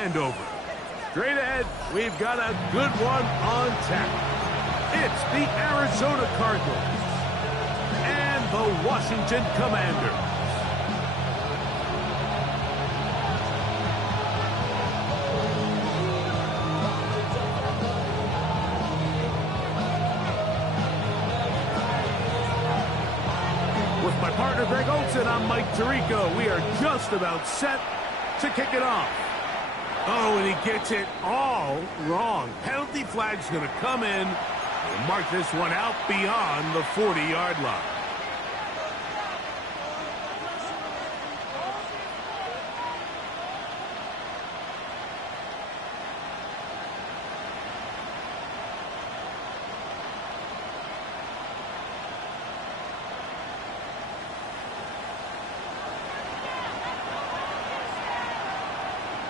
planned over. Straight ahead, we've got a good one on tap. It's the Arizona Cardinals and the Washington Commanders. With my partner Greg Olson, I'm Mike Tirico. We are just about set to kick it off. Oh, and he gets it all wrong. Penalty flag's going to come in and mark this one out beyond the 40-yard line.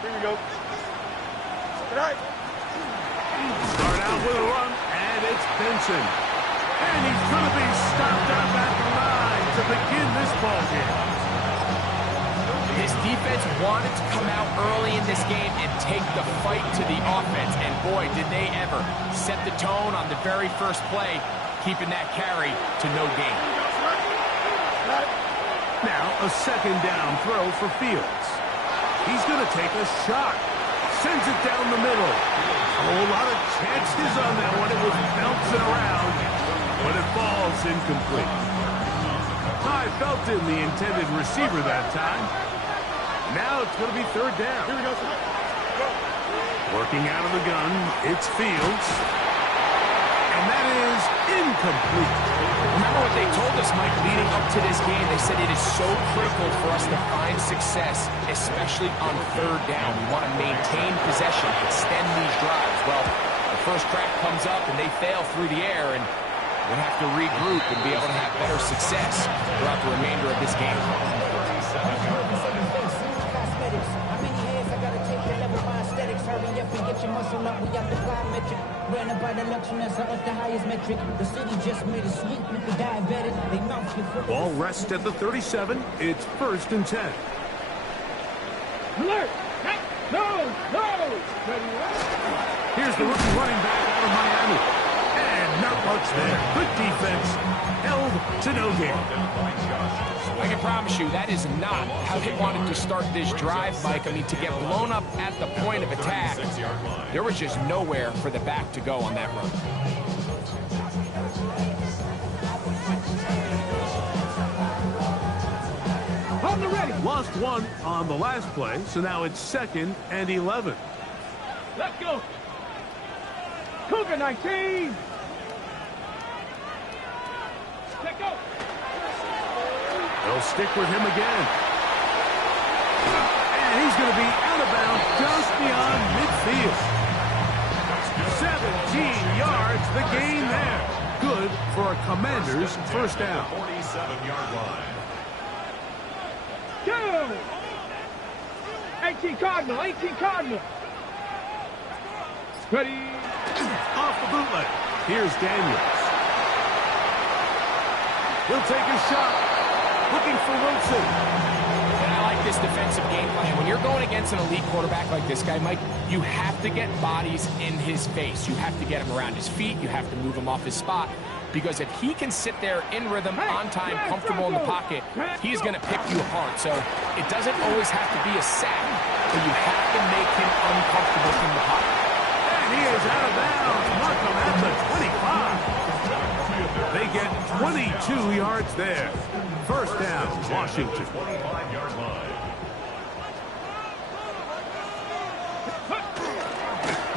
Here we go. Right. Start out with a run, and it's Benson. And he's going to be stopped up at the line to begin this ball game. His defense wanted to come out early in this game and take the fight to the offense. And boy, did they ever set the tone on the very first play, keeping that carry to no gain. Now a second down throw for Fields. He's going to take a shot. Sends it down the middle. A whole lot of chances on that one. It was bouncing around, but it falls incomplete. Ty Felton, the intended receiver that time. Now it's going to be third down. Here we go. Working out of the gun, it's Fields. And that is incomplete. Remember what they told us, Mike, leading up to this game? They said it is so critical for us to find success, especially on third down. We want to maintain possession, extend these drives. Well, the first crack comes up and they fail through the air, and we'll have to regroup and be able to have better success throughout the remainder of this game. Ball rests at the 37. It's 1st and 10. Alert! No! Here's the rookie running back out of Miami. And not much there. Good defense. Held to no gain. I can promise you that is not how they wanted to start this drive, Mike. I mean, to get blown up at the point of attack, there was just nowhere for the back to go on that run. On the ready. Lost one on the last play, so now it's 2nd and 11. Let's go. Cougar 19. Let's go. They'll stick with him again. And he's going to be out of bounds just beyond midfield. 17 yards, the gain there. Good for a Commanders first down. 47-yard line. 18 Cardinal. Ready. Off the bootleg. Here's Daniels. He'll take a shot. Looking for Wilson. And I like this defensive game plan. When you're going against an elite quarterback like this guy, Mike, you have to get bodies in his face. You have to get him around his feet. You have to move him off his spot. Because if he can sit there in rhythm, on time, comfortable in the pocket, he's going to pick you apart. So it doesn't always have to be a sack, but you have to make him uncomfortable in the pocket. And he is out of bounds. Markham at the 25. They get 22 yards there. First down, Washington. 25-yard line.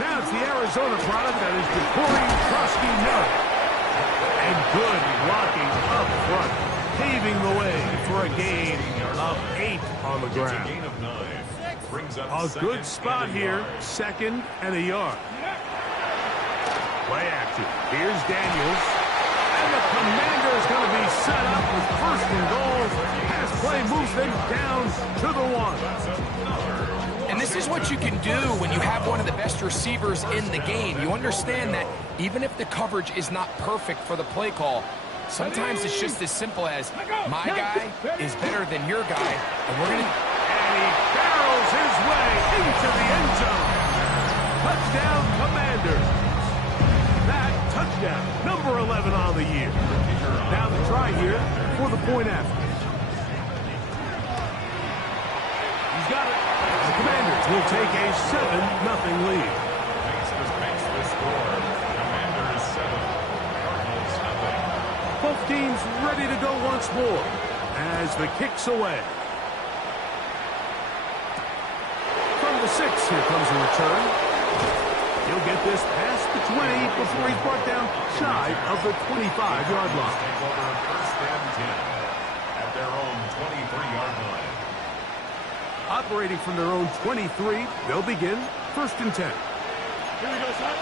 Now it's the Arizona product that is Jacory Trosky-Miller. And good blocking up front, paving the way for a gain of 8 on the ground. Gain of 9. Brings up A good spot here, 2nd and a yard. Play action. Here's Daniels. And the Commander's going to be set up with 1st and goal. Pass play moves them down to the 1. And this is what you can do when you have one of the best receivers in the game. You understand that even if the coverage is not perfect for the play call, sometimes it's just as simple as my guy is better than your guy, and we're going to... And he barrels his way into the end zone. the year. Now the try here for the point after. He's got it. The Commanders will take a 7-0 lead. Makes the score. Commanders 7, Cardinals nothing. Both teams ready to go once more as the kick's away. From the 6, here comes a return. He'll get this past the 20 before he's brought down shy of the 25-yard line. Take over first and 10 at their own 23-yard line. Operating from their own 23, they'll begin first and 10. Here we go, son.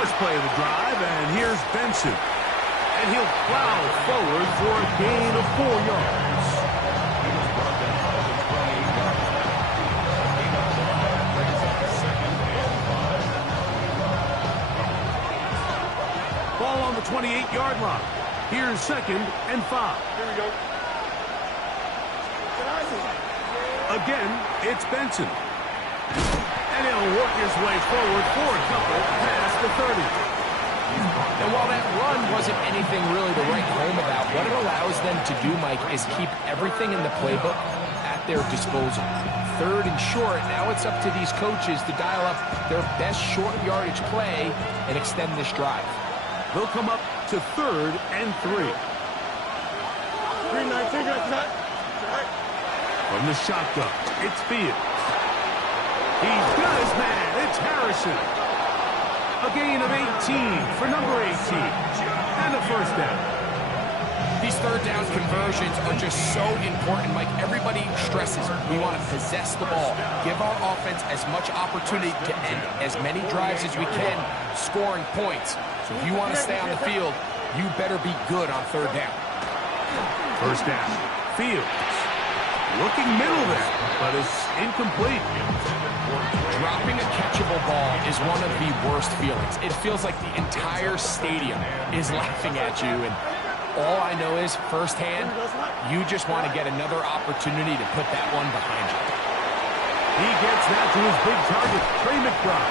First play of the drive, and here's Benson. And he'll plow forward for a gain of 4 yards. He was brought down at the 28-yard line. Gain of 5 brings up second and 5. Ball on the 28-yard line. Here's second and 5. Here we go. Again, it's Benson. And he'll work his way forward for a couple past the 30. And while that run wasn't anything really to write home about, what it allows them to do, Mike, is keep everything in the playbook at their disposal. Third and short, now it's up to these coaches to dial up their best short yardage play and extend this drive. They'll come up to third and 3. 319, that's that. From the shotgun, it's Fields. He's got his man. It's Harrison. A gain of 18 for number 18. And a first down. These third down conversions are just so important, Mike. Everybody stresses we want to possess the ball, give our offense as much opportunity to end as many drives as we can, scoring points. So if you want to stay on the field, you better be good on third down. First down. Fields. Looking middle there, but it's incomplete. Dropping a catchable ball is one of the worst feelings. It feels like the entire stadium is laughing at you, and all I know is firsthand, you just want to get another opportunity to put that one behind you. He gets that to his big target, Trey McBride.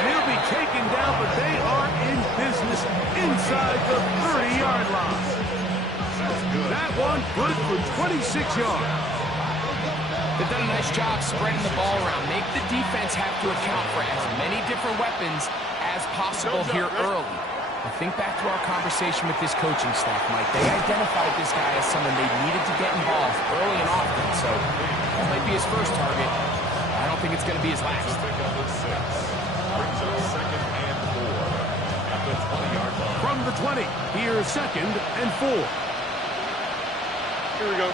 And he'll be taken down, but they are in business inside the 30-yard line. That one good for 26 yards. They've done a nice job spreading the ball around. Make the defense have to account for as many different weapons as possible here early. I think back to our conversation with this coaching staff, Mike. They identified this guy as someone they needed to get involved early and often, so that might be his first target. I don't think it's going to be his last. Pick up the 6. Brings up second and 4 at the 20-yard line. From the 20, here's second and 4. Here we go.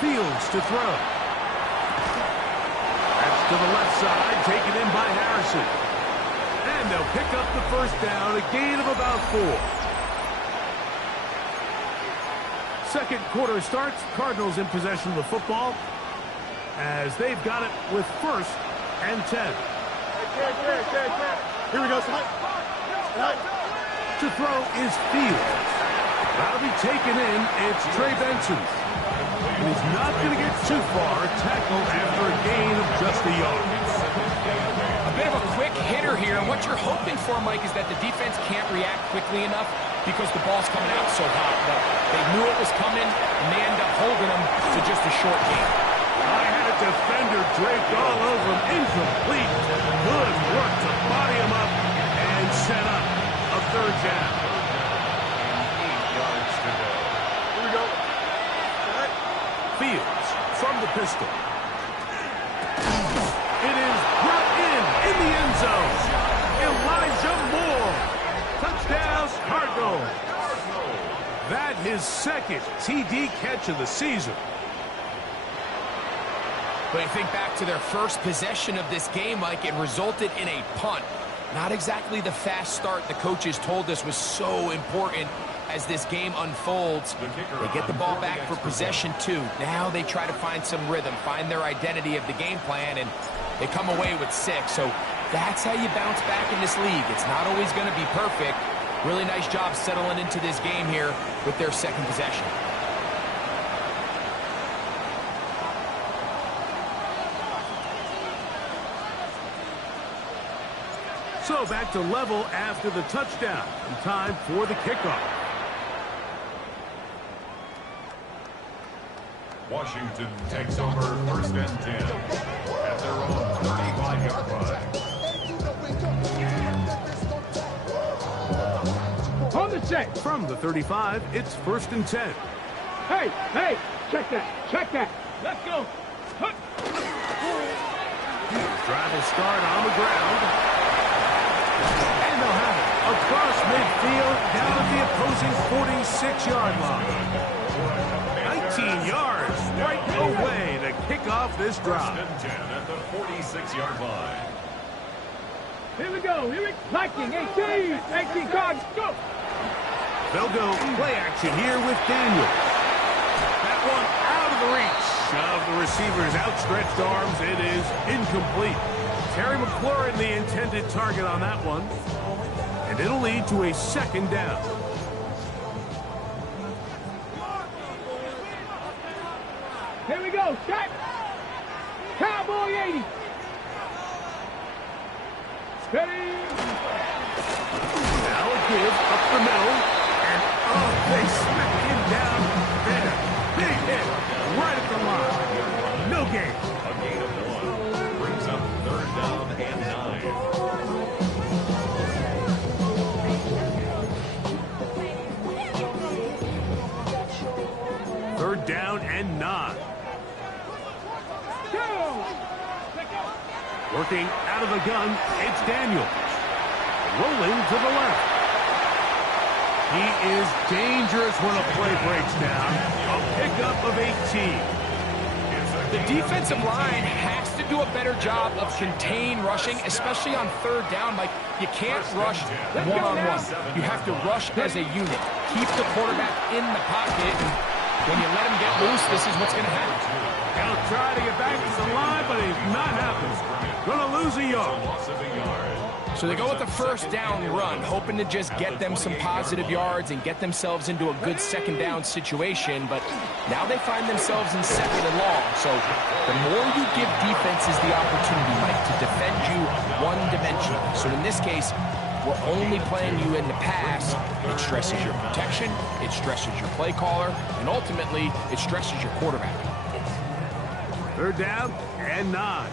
Fields to throw. That's to the left side, taken in by Harrison. And they'll pick up the first down, a gain of about 4. Second quarter starts, Cardinals in possession of the football as they've got it with first and 10. Here we go, son. To throw is Fields. That'll be taken in. It's Trey Benson. And he's not going to get too far. Tackled after a gain of just a yard. A bit of a quick hitter here. What you're hoping for, Mike, is that the defense can't react quickly enough because the ball's coming out so hot that they knew it was coming, and they end up holding them to just a short gain. I had a defender draped all over him. Incomplete. Good work to body him up and set up a third down. 8 yards to go. Here we go. Fields from the pistol. It is brought in the end zone. Elijah Moore. Touchdown, Cardinals. That his second TD catch of the season. But I think back to their first possession of this game, Mike, it resulted in a punt. Not exactly the fast start the coaches told us was so important as this game unfolds. They get the ball back for possession 2. Now they try to find some rhythm, find their identity of the game plan, and they come away with 6. So that's how you bounce back in this league. It's not always going to be perfect. Really nice job settling into this game here with their second possession. So back to level after the touchdown. And time for the kickoff. Washington takes over 1st and 10 at their own 35-yard line. On the check. From the 35, it's 1st and 10. Hey, hey, check that, check that. Let's go. Hup. Drive will start on the ground. And they'll have it across midfield down at the opposing 46-yard line. 19 yards right away to kick off this drive. 1st and 10 at the 46-yard line. Here we go, here we go. Liking, 18 cards, go. They'll go play action here with Daniel. That one out of the reach of the receiver's outstretched arms. It is incomplete. Terry McLaurin, the intended target on that one. And it'll lead to a 2nd down. Here we go, shot. Cowboy 80. Steady. Now a give up the middle. And, oh, they smack him down there. Big hit right at the line. No gain. A gain of 1 brings up 3rd down and 9. 3rd down and 9. Working out of the gun, it's Daniels. Rolling to the left. He is dangerous when a play breaks down. A pickup of 18. The defensive line has to do a better job of contain rushing, especially on 3rd down. Like, you can't rush one-on-one. You have to rush as a unit. Keep the quarterback in the pocket. And when you let him get loose, this is what's going to happen. He'll try to get back to the line, but it's not happening. Going to lose a yard. So they go with the 1st down run, hoping to just get them some positive yards and get themselves into a good 2nd down situation. But now they find themselves in 2nd and long. So the more you give defenses the opportunity, Mike, to defend you one-dimensionally. So in this case, we're only playing you in the pass. It stresses your protection, it stresses your play caller, and ultimately, it stresses your quarterback. 3rd down and 9.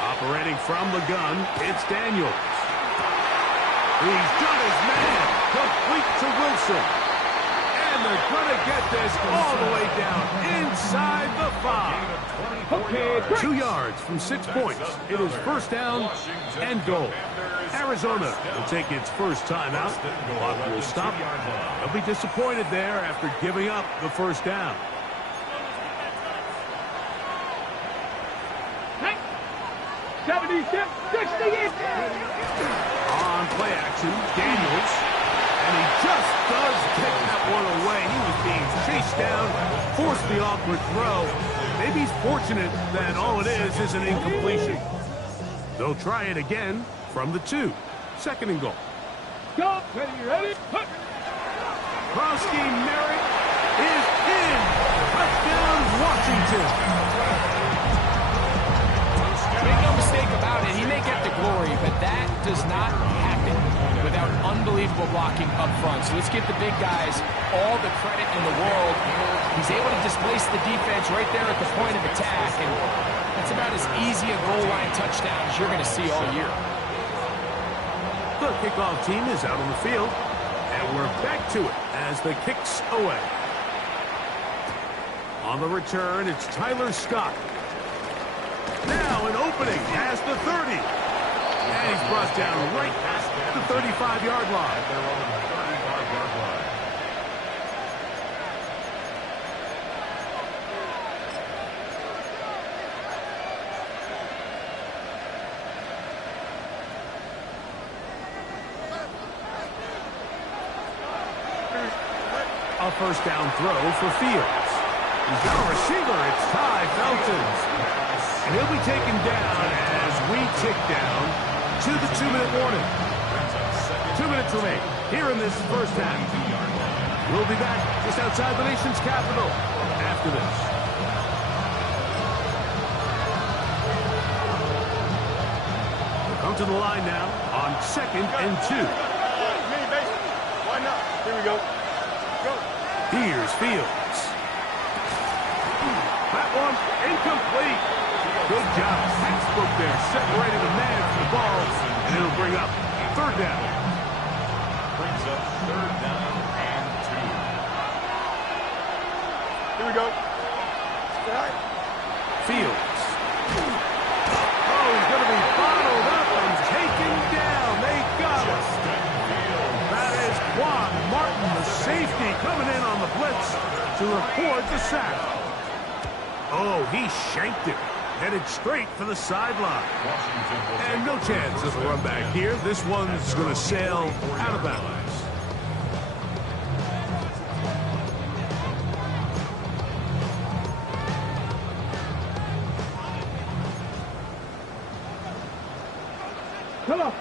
Operating from the gun, it's Daniels. He's got his man, complete to Wilson. And they're going to get this all the way down inside the 5. Okay, 2 yards from 6 points. It is 1st down and goal. Arizona will take its first time out. Clock will stop. They'll be disappointed there after giving up the 1st down. 76, 68. On play action, Daniels. And he just does take that one away. He was being chased down, forced the awkward throw. Maybe he's fortunate that all it is an incompletion. They'll try it again from the 2. 2nd and goal. Go, ready? Krosky Merritt is in. Touchdown, Washington. Make no mistake about it, he may get the glory, but that does not happen without unbelievable blocking up front. So let's give the big guys all the credit in the world. He's able to displace the defense right there at the point of attack, and that's about as easy a goal line touchdown as you're going to see all year. The kickoff team is out on the field, and we're back to it as the kick's away. On the return, it's Tyler Scott. Now an opening past the 30. And he's brought down right past the 35-yard line. A 1st down throw for Fields. He's got a receiver. It's Ty Felton. And he'll be taken down as we tick down to the 2-minute warning. 2 minutes remain here in this 1st half. We'll be back just outside the nation's capital after this. Onto the line now on 2nd and 2. Why not? Here we go. Go. Here's Fields. That one incomplete. Good job. Textbook there. Separated a man from the ball. And it'll bring up 3rd down. Brings up 3rd down and 2. Here we go. Fields. Oh, he's going to be bottled up and taken down. They got him. That is Quan Martin, the safety, coming in on the blitz to record the sack. Oh, he shanked it. Headed straight for the sideline. And no chance of a run back here. This one's going to sail out of bounds.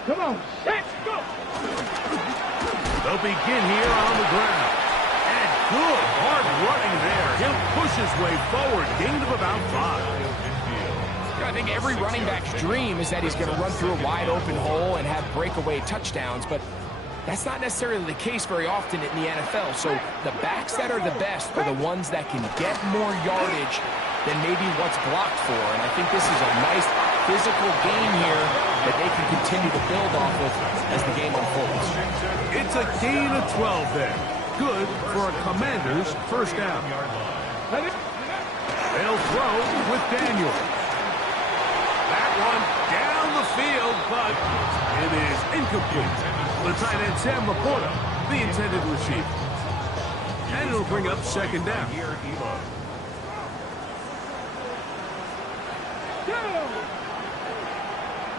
Come on, let's go! They'll begin here on the ground. And good hard running there. He'll push his way forward. Gain of about 5. I think every running back's dream is that he's going to run through a wide open hole and have breakaway touchdowns, but that's not necessarily the case very often in the NFL. So the backs that are the best are the ones that can get more yardage than maybe what's blocked for. And I think this is a nice physical game here that they can continue to build off of as the game unfolds. It's a gain of 12 there. Good for a Commanders' 1st down. They'll throw with Daniel. That one down the field, but it is incomplete. The tight end, Sam Laporta, the intended receiver. And it'll bring up 2nd down. Go!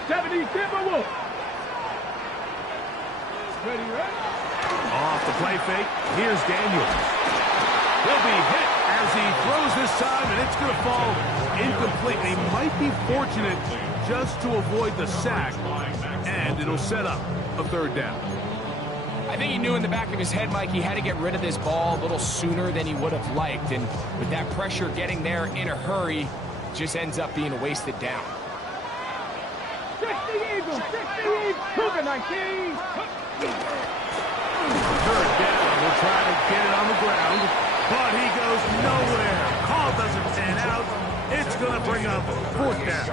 70 Timberwolves. Ready? Off the play fake, here's Daniels. He'll be hit as he throws this time, and it's going to fall incomplete. He might be fortunate just to avoid the sack, and it'll set up a 3rd down. I think he knew in the back of his head, Mike, he had to get rid of this ball a little sooner than he would have liked, and with that pressure getting there in a hurry, just ends up being a wasted down. 60 Eagles, 60 Eagles, Cougar 19. 3rd down, we'll try to get it on the ground, but he goes nowhere. Call doesn't pan out. It's going to bring up 4th down.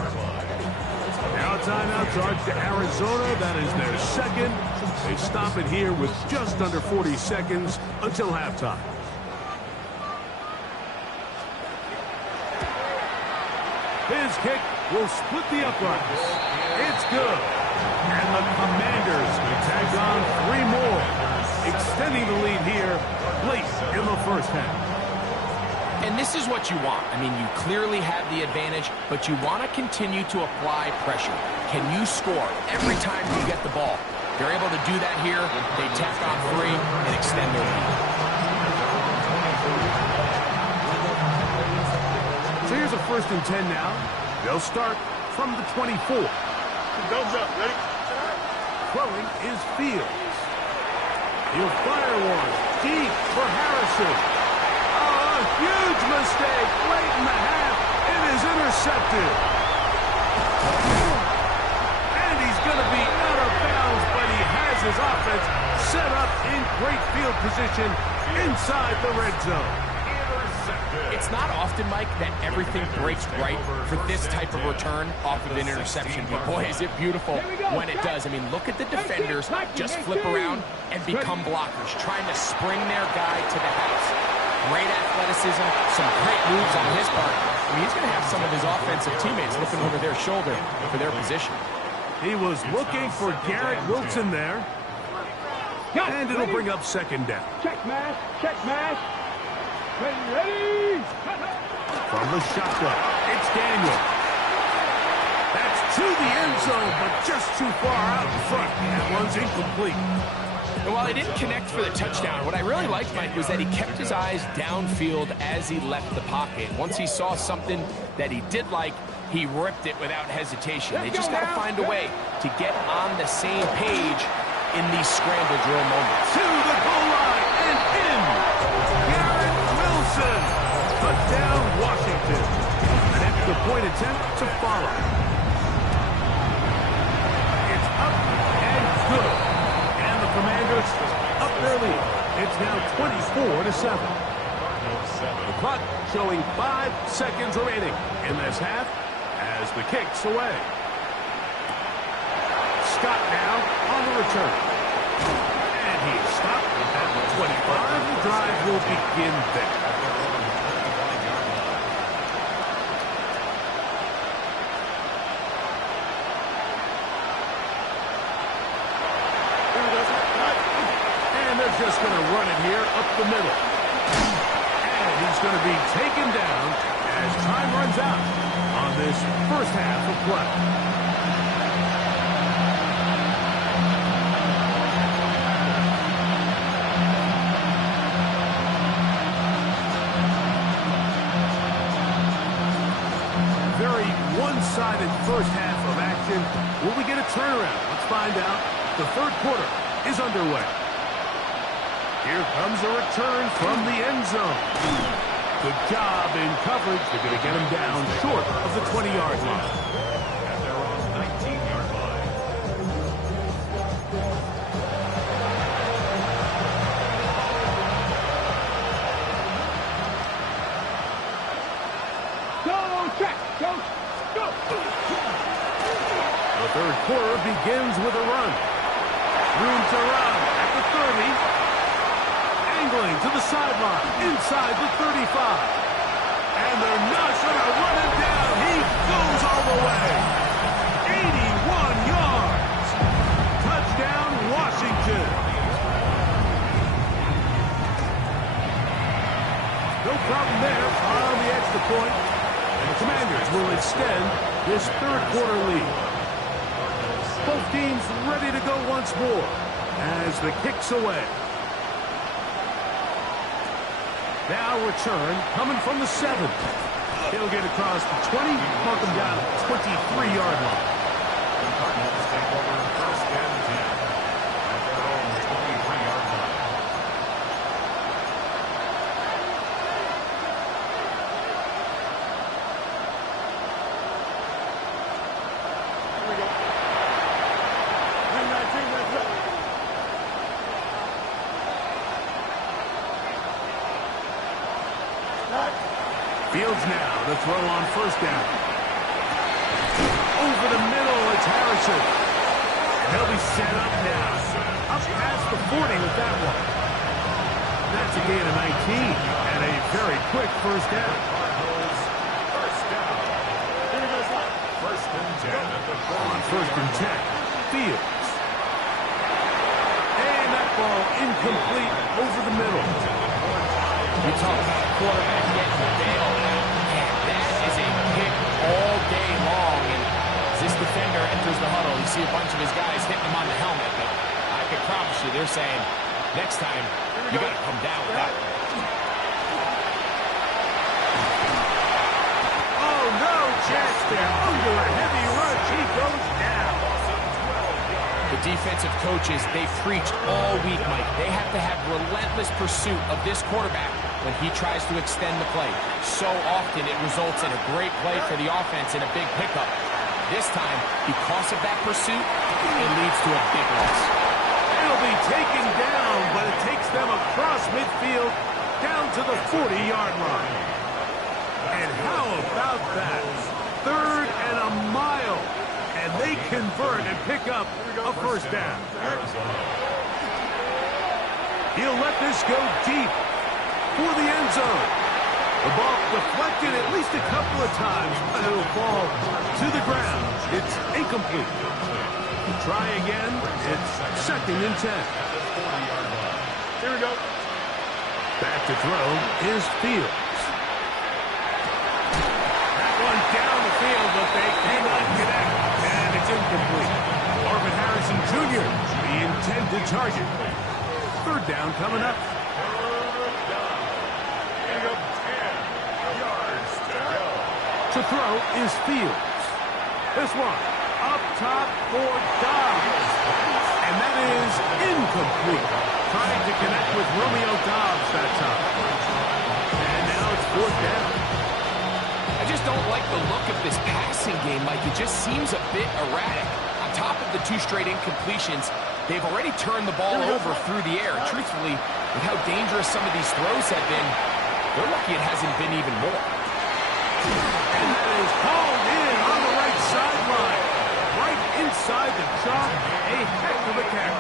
Now a timeout charge to Arizona. That is their 2nd. They stop it here with just under 40 seconds until halftime. His kick will split the uprights. It's good. And the Commanders tag on 3 more, extending the lead here late in the 1st half. And this is what you want. I mean, you clearly have the advantage, but you want to continue to apply pressure. Can you score every time you get the ball? They're able to do that here. They tack on 3 and extend their lead. So here's a 1st and 10 now. They'll start from the 24. Thumbs up. Ready? Throwing is Fields. He'll fire one deep for Harrison. Oh, a huge mistake late in the half. It is intercepted. And he's going to be out of bounds, but he has his offense set up in great field position inside the red zone. It's not often, Mike, that everything breaks right for this type of return off of an interception. But boy, is it beautiful when it does. I mean, look at the defenders just flip around and become blockers, trying to spring their guy to the house. Great athleticism, some great moves on his part. I mean, he's going to have some of his offensive teammates looking over their shoulder for their position. He was looking for Garrett Wilson there. And it'll bring up 2nd down. Check mash, check mash. Ready? From the shotgun, it's Daniel. That's to the end zone, but just too far out in front. That one's incomplete. And while he didn't connect for the touchdown, what I really liked, Mike, was that he kept his eyes downfield as he left the pocket. Once he saw something that he did like, he ripped it without hesitation. They just got to find a way to get on the same page in these scramble drill moments. To the goal line and in. Garrett Wilson. Touchdown, Washington. An extra point attempt to follow. Steelers up their lead. It's now 24-7. The clock showing 5 seconds remaining in this half as the kick's away. Scott now on the return. And he is stopped at the 25. The drive will begin there. And they're just going to run it here up the middle. And he's going to be taken down as time runs out on this first half of play. Very one-sided first half of action. Will we get a turnaround? Let's find out. The third quarter is underway. Here comes a return from the end zone. Good job in coverage. They're going to get him down short of the 20-yard line. And they're on 19-yard line. Go, track, go, go. The third quarter begins with a run. Room to run at the 30. Angling to the sideline, inside the 35. And they're not going to run him down. He goes all the way. 81 yards. Touchdown, Washington. No problem there on the extra point. And the Commanders will extend this third quarter lead. Both teams ready to go once more as the kick's away. Now return, coming from the 7. He'll get across the 20, mark him down at the 23-yard line. The Cardinals take over first and 10 at their own 23-yard line. Here we go. 19, let's go. Fields now to throw on first down. Over the middle, it's Harrison. And he'll be set up now. Up past the 40 with that one. That's a gain of 19 and a very quick first down. Cardinals first down. First and 10 at the 40. On first and 10, Fields. And that ball incomplete over the middle. You talk about a quarterback getting the bail. Man, that is a pick all day long. And as this defender enters the huddle, you see a bunch of his guys hitting him on the helmet. But I can promise you, they're saying, next time, you got to come down with that. Oh, no chance there. Under a heavy rush, he goes down. The defensive coaches, they preach all week, Mike. They have to have relentless pursuit of this quarterback when he tries to extend the play. So often it results in a great play for the offense and a big pickup. This time, because of that pursuit, it leads to a big loss. They'll be taken down, but it takes them across midfield down to the 40-yard line. And how about that? Third and a mile. And they convert and pick up a first down. He'll let this go deep for the end zone. The ball deflected at least a couple of times, but it'll fall to the ground. It's incomplete. Try again. It's second and 10. Here we go. Back to throw is Fields. That one down the field, but they cannot connect. And it's incomplete. Marvin Harrison Jr., the intended target. Third down coming up. To throw is Fields. This one up top for Dobbs. And that is incomplete. Trying to connect with Romeo Dobbs that time. And now it's fourth down. I just don't like the look of this passing game, Mike. It just seems a bit erratic. On top of the 2 straight incompletions, They've already turned the ball over through the air. Truthfully, with how dangerous some of these throws have been, they're lucky it hasn't been even more. And that is hauled in on the right sideline. Right inside the chalk. A heck of a catch.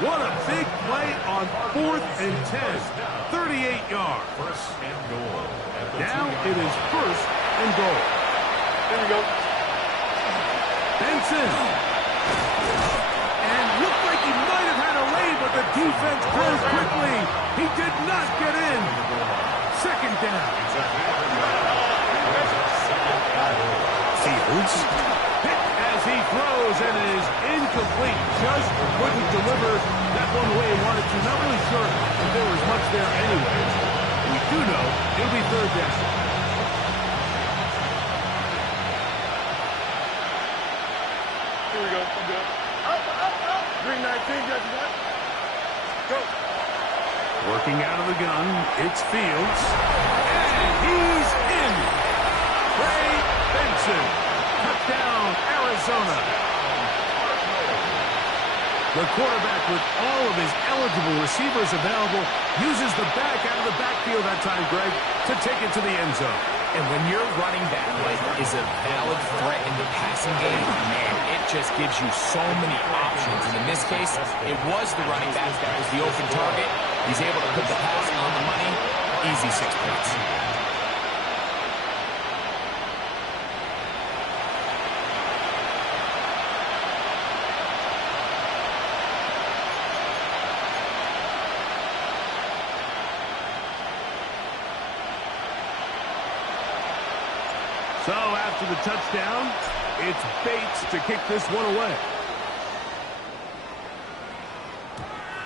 What a big play on 4th and 10. 38 yards. First and goal. Now it is 1st and goal. There we go. Benson. And looked like he might have had a lane, but the defense closed quickly. He did not get in. 2nd down. Fields. Hit as he throws, and it is incomplete. Just couldn't deliver that one the way he wanted to. Not really sure if there was much there anyway. We do know it'll be 3rd down. Here we go. I'm good. Up. Green 19, Judge. Go. Working out of the gun, it's Fields. And he's in. Trey Benson. Touchdown, Arizona. The quarterback, with all of his eligible receivers available, uses the back out of the backfield that time, Greg, to take it to the end zone. And when your running back is a valid threat in the passing game, man, it just gives you so many options. And in this case, it was the running back that was the open target. He's able to put the pass on the money. Easy 6 points. So after the touchdown, it's Bates to kick this one away.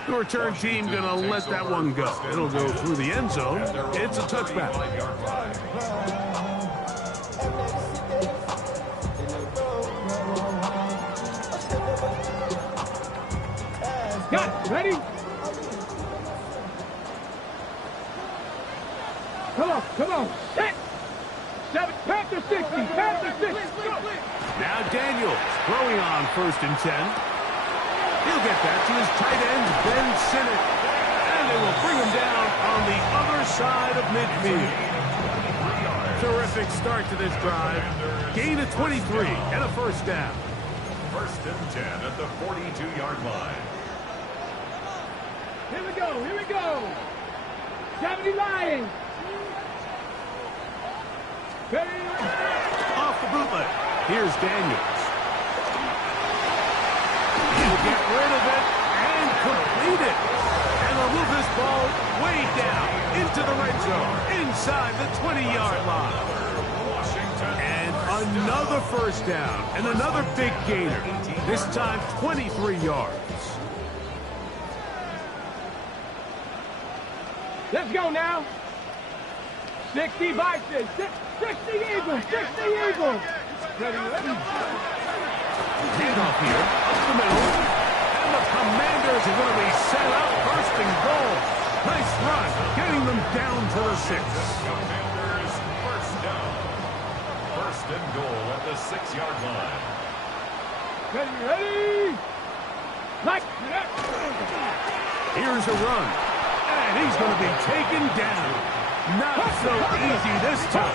The return team going to let that one go. It'll go through the end zone. It's a touchback. Got it. Ready? Come on. Set. 7. Panther 60. Panther 60. Now Daniels throwing on 1st and 10. He'll get that to his tight end, Ben Sinnott. And they will bring him down on the other side of midfield. Terrific start to this drive. Gain of 23 and a 1st down. 1st and 10 at the 42-yard line. Here we go. 70 Lions. Off the bootleg. Here's Daniels. He'll get rid of it and complete it. And they'll move this ball way down into the red zone, inside the 20-yard line. And another 1st down and another big gainer. This time 23 yards. Let's go now. 60 Vikings. 60 Eagles. 60 Eagles. Ready. Handoff here, up the middle. And the Commanders are going to be set up 1st and goal. Nice run, getting them down to the 6. Commanders 1st down. 1st and goal at the 6-yard line. Ready. Like. Here's a run. And he's going to be taken down. Not so easy this time.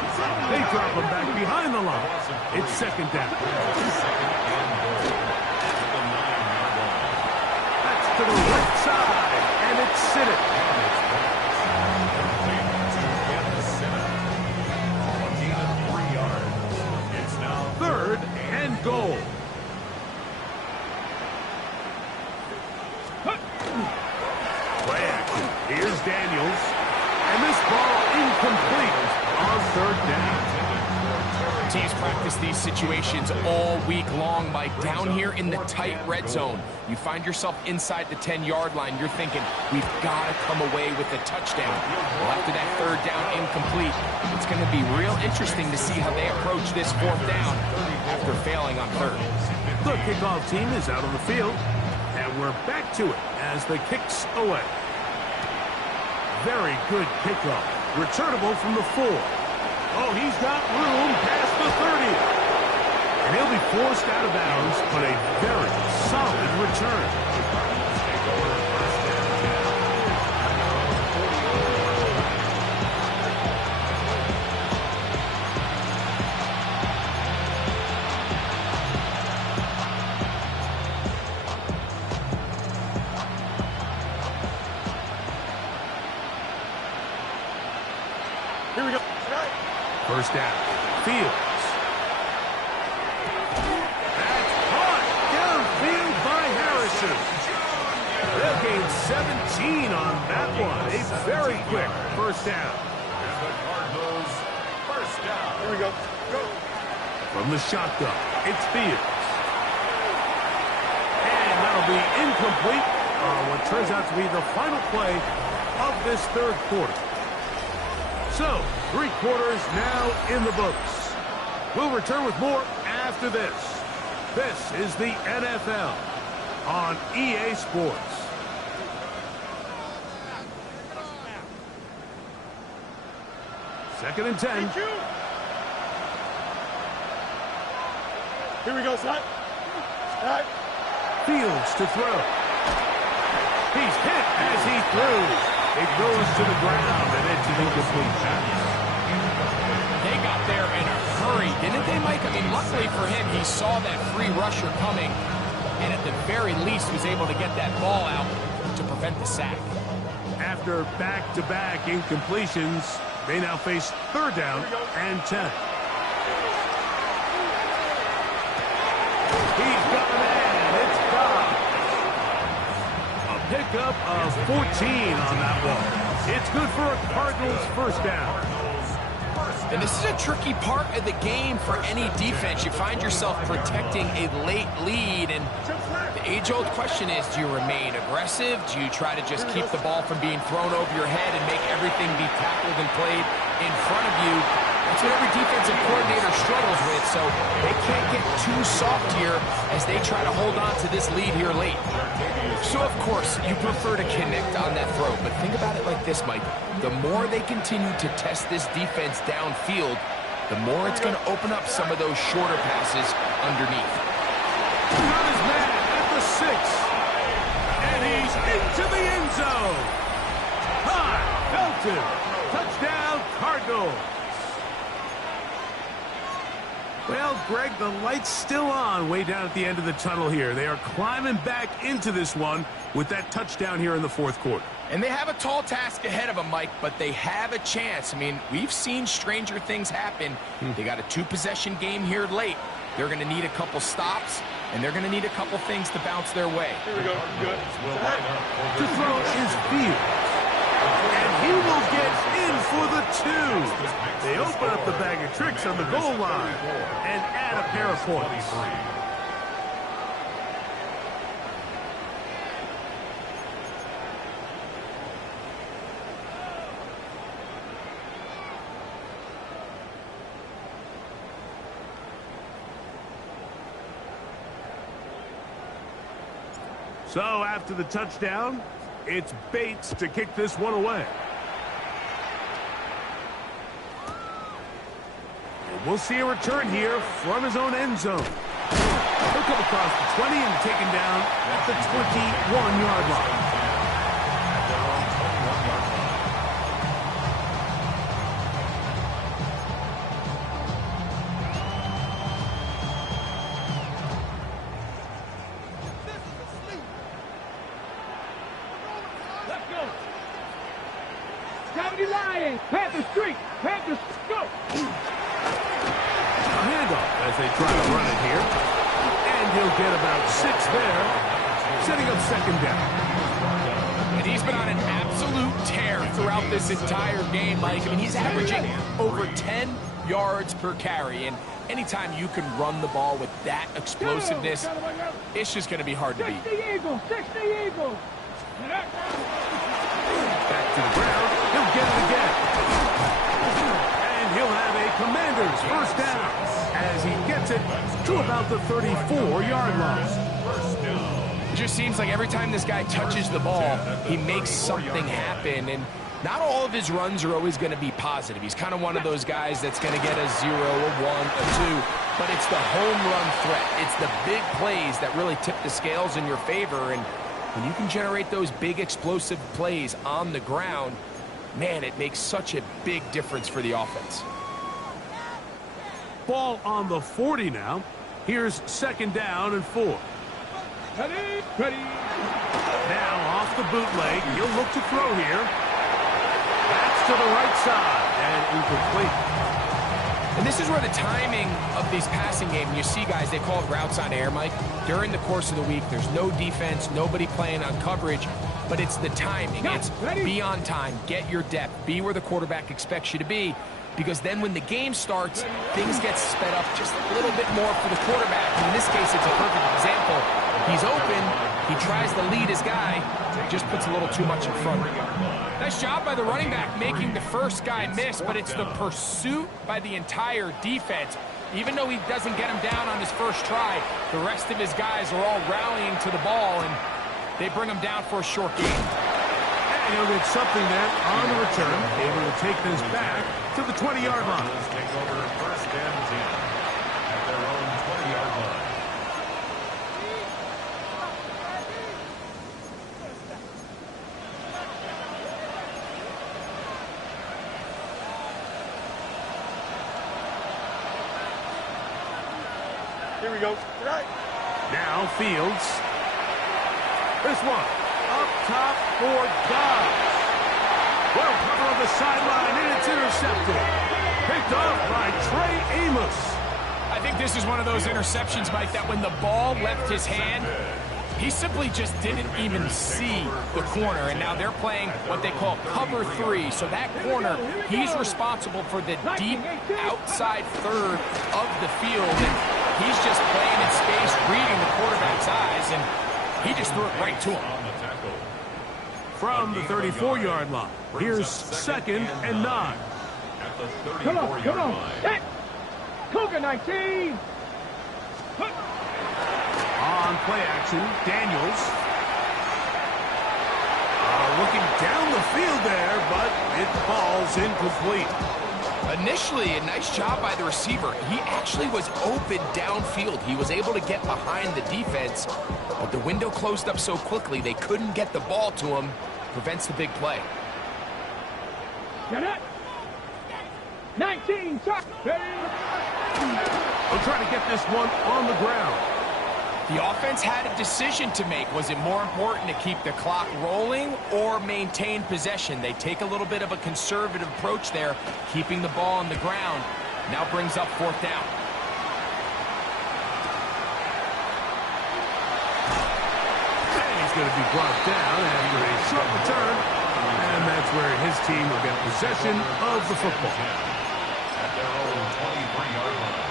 They drop him back behind the line. It's 2nd down. That's to the right side. And it's Sinnott. It's now 3rd and goal. Play action. Here's Daniels. And this ball incomplete on 3rd down. Teams practice these situations all week long. By down here in the tight red zone, you find yourself inside the 10-yard line. You're thinking, we've got to come away with a touchdown. Well, after that 3rd down incomplete, it's going to be real interesting to see how they approach this 4th down after failing on 3rd. The kickoff team is out on the field, and we're back to it as the kick's away. Very good kickoff. Returnable from the 4. Oh, he's got room past the 30. And he'll be forced out of bounds, but a very solid return. Here we go. First down. Fields. That's caught downfield by Harrison. They'll gain 17 on that one. A very quick first down. The Cardinals first down. Here we go. Go. From the shotgun, it's Fields. And that'll be incomplete on what turns out to be the final play of this third quarter. So, 3 quarters now in the books. We'll return with more after this. This is the NFL on EA Sports. Second and 10. Here we go, son. Fields to throw. He's hit as he throws. It goes to the ground, and it's an incomplete pass. They got there in a hurry, didn't they, Mike? I mean, luckily for him, he saw that free rusher coming, and at the very least was able to get that ball out to prevent the sack. After back-to-back incompletions, they now face third down and 10. He's got a man. It's Cobb. A pickup of 14 on that one. It's good for a Cardinals first down. And this is a tricky part of the game for any defense. You find yourself protecting a late lead, and the age-old question is, do you remain aggressive? Do you try to just keep the ball from being thrown over your head and make everything be tackled and played in front of you? That's what every defensive coordinator struggles with, so they can't get too soft here as they try to hold on to this lead here late. So, of course, you prefer to connect on that throw, but think about it like this, Mike. The more they continue to test this defense downfield, the more it's going to open up some of those shorter passes underneath. Got his man at the 6. And he's into the end zone. High, Felton. Touchdown, Cardinals. Well, Greg, the light's still on way down at the end of the tunnel here. They are climbing back into this one with that touchdown here in the fourth quarter. And they have a tall task ahead of them, Mike, but they have a chance. I mean, we've seen stranger things happen. They got a 2-possession game here late. They're going to need a couple stops, and they're going to need a couple things to bounce their way. Here we go. Good. To throw is Fields. And he will get in for the 2. They open up the bag of tricks on the goal line and add a pair of points. So after the touchdown, it's Bates to kick this one away. And we'll see a return here from his own end zone. He'll come across the 20 and taken down at the 21-yard line. Panther Street! Panther, go! A handoff as they try to run it here. And he'll get about 6 there, setting up second down. And he's been on an absolute tear throughout this entire game, Mike. I mean, he's averaging over 10 yards per carry. And anytime you can run the ball with that explosiveness, it's just going to be hard to beat. 60 Eagles! 60 Eagles! Back to the ground. He'll get it again. And he'll have a Commanders first down as he gets it to about the 34-yard line. It just seems like every time this guy touches the ball, he makes something happen. And not all of his runs are always going to be positive. He's kind of one of those guys that's going to get a 0, a 1, a 2. but it's the home run threat. It's the big plays that really tip the scales in your favor, and when you can generate those big explosive plays on the ground, man, it makes such a big difference for the offense. Ball on the 40 now. Here's 2nd down and 4. Ready. Now off the bootleg. He'll look to throw here. That's to the right side and incomplete. And this is where the timing of these passing games, you see guys, they call it routes on air, Mike. During the course of the week, there's no defense, nobody playing on coverage, but it's the timing. It's be on time, get your depth, be where the quarterback expects you to be, because then when the game starts, things get sped up just a little bit more for the quarterback. In this case, it's a perfect example. He's open, he tries to lead his guy, just puts a little too much in front. Nice job by the running back making the first guy miss, but it's the pursuit by the entire defense. Even though he doesn't get him down on his first try, the rest of his guys are all rallying to the ball, and they bring him down for a short gain. And he'll get something there on the return, able to take this back to the 20-yard line. Take over 1st and 10 at their own 20-yard line. Here we go. Right. Now Fields. This one up top for Dobbs. Well, cover on the sideline, and it's intercepted. Picked off by Trey Amos. I think this is one of those interceptions, Mike, that when the ball left his hand, he simply just didn't even see the corner, and now they're playing what they call cover 3. So that corner, he's responsible for the deep outside third of the field, and he's just playing in space, reading the quarterback's eyes, and he just threw it right to him. From the 34-yard line, here's 2nd and 9. At the Come 34-yard on. line. Hey. Cougar 19. On play action, Daniels. Looking down the field there, but it falls incomplete. Initially, a nice job by the receiver. He actually was open downfield. He was able to get behind the defense, but the window closed up so quickly they couldn't get the ball to him. Prevents the big play. Get it. 19. They'll try to get this one on the ground. The offense had a decision to make. Was it more important to keep the clock rolling or maintain possession? They take a little bit of a conservative approach there, keeping the ball on the ground. Now brings up 4th down. And he's going to be brought down after a short return. And that's where his team will get possession of the football. At their own 23-yard line.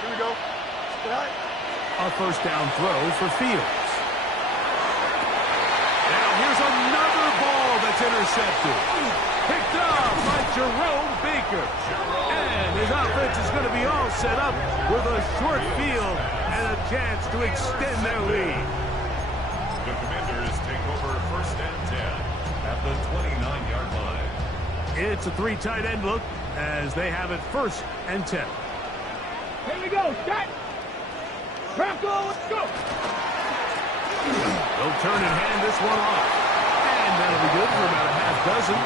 Here we go. Right. A 1st down throw for Fields. Now here's another ball that's intercepted. Picked up by Jerome Baker. And his offense is going to be all set up with a short field and a chance to extend their lead. The Commanders take over 1st and 10 at the 29-yard line. It's a 3 tight end look as they have it 1st and 10. Here we go. Start. Bronco, let's go. They'll turn and hand this one off. And that'll be good for about a half dozen.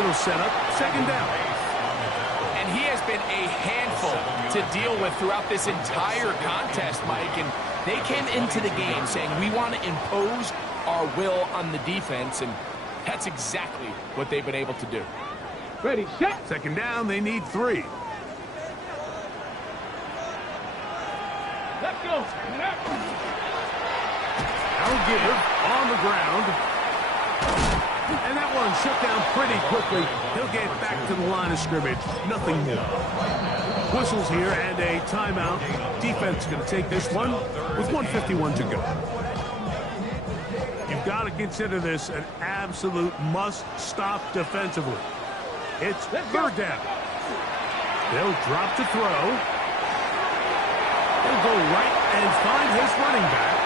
It'll set up 2nd down. And he has been a handful to deal with throughout this entire contest, Mike. And they came into the game saying, we want to impose our will on the defense. And that's exactly what they've been able to do. Ready, set. 2nd down, they need 3. Let's go. Algier on the ground. And that one shut down pretty quickly. He'll get back to the line of scrimmage. Nothing more. Whistles here and a timeout. Defense going to take this one with 1:51 to go. You've got to consider this an absolute must-stop defensively. It's 3rd down. They'll drop to throw. He'll go right and find his running back.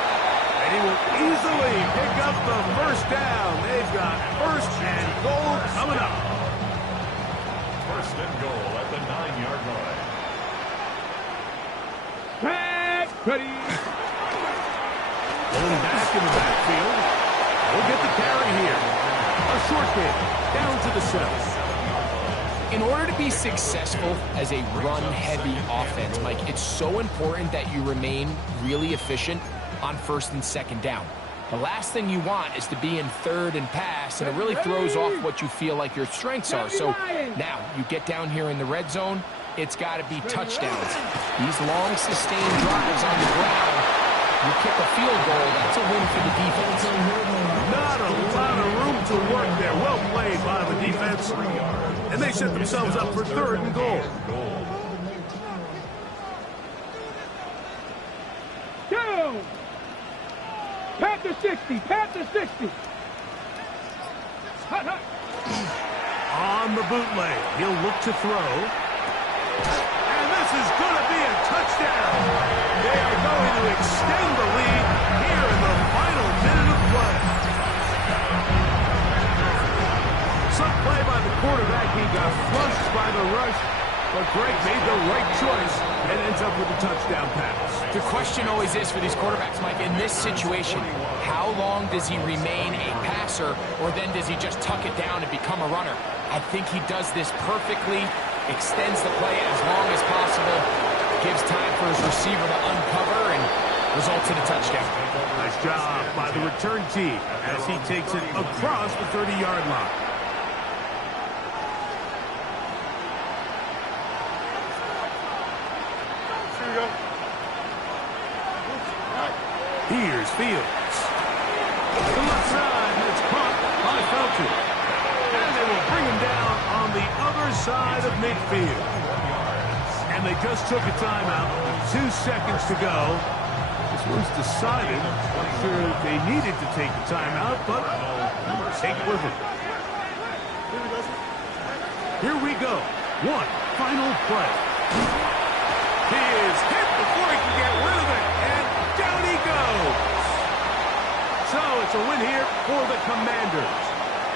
And he will easily pick up the first down. They've got first and goal coming up. First and goal at the 9-yard line. Tag, ready. Going back in the backfield. We'll get the carry here. A short kick down to the 7. In order to be successful as a run-heavy offense, Mike, it's so important that you remain really efficient on first and second down. The last thing you want is to be in third and pass, and it really throws off what you feel like your strengths are. So now you get down here in the red zone, it's got to be touchdowns. These long, sustained drives on the ground, you kick a field goal, that's a win for the defense. Not a lot of room to work there. Well played by the defense. And they set themselves up for third and goal. Down. Pat the 60. Pat the 60. Hot, hot. On the bootleg, he'll look to throw. And this is going to be a touchdown. They are going to extend the lead here in the final minute of play. Some play by the quarterback. He got flushed by the rush, but Greg made the right choice and ends up with a touchdown pass. The question always is for these quarterbacks, Mike, in this situation, how long does he remain a passer, or then does he just tuck it down and become a runner? I think he does this perfectly, extends the play as long as possible, gives time for his receiver to uncover, and results in a touchdown. Nice job by the return team as he takes it across the 30-yard line. Here's Fields. To the left side, it's caught by Felton. And they will bring him down on the other side of midfield. And they just took a timeout with 2 seconds to go. This was decided. I'm sure they needed to take the timeout, but take it with them. Here we go. One final play. He is hit before he can get rid of it, and down he goes. So it's a win here for the Commanders.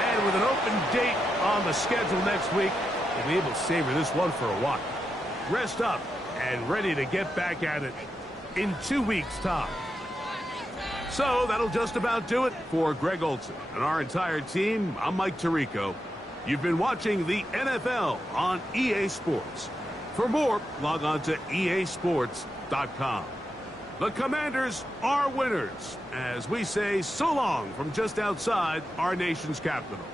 And with an open date on the schedule next week, we'll be able to savor this one for a while. Rest up and ready to get back at it in 2 weeks' time. So that'll just about do it for Greg Olsen and our entire team. I'm Mike Tirico. You've been watching the NFL on EA Sports. For more, log on to easports.com. The Commanders are winners, as we say so long from just outside our nation's capital.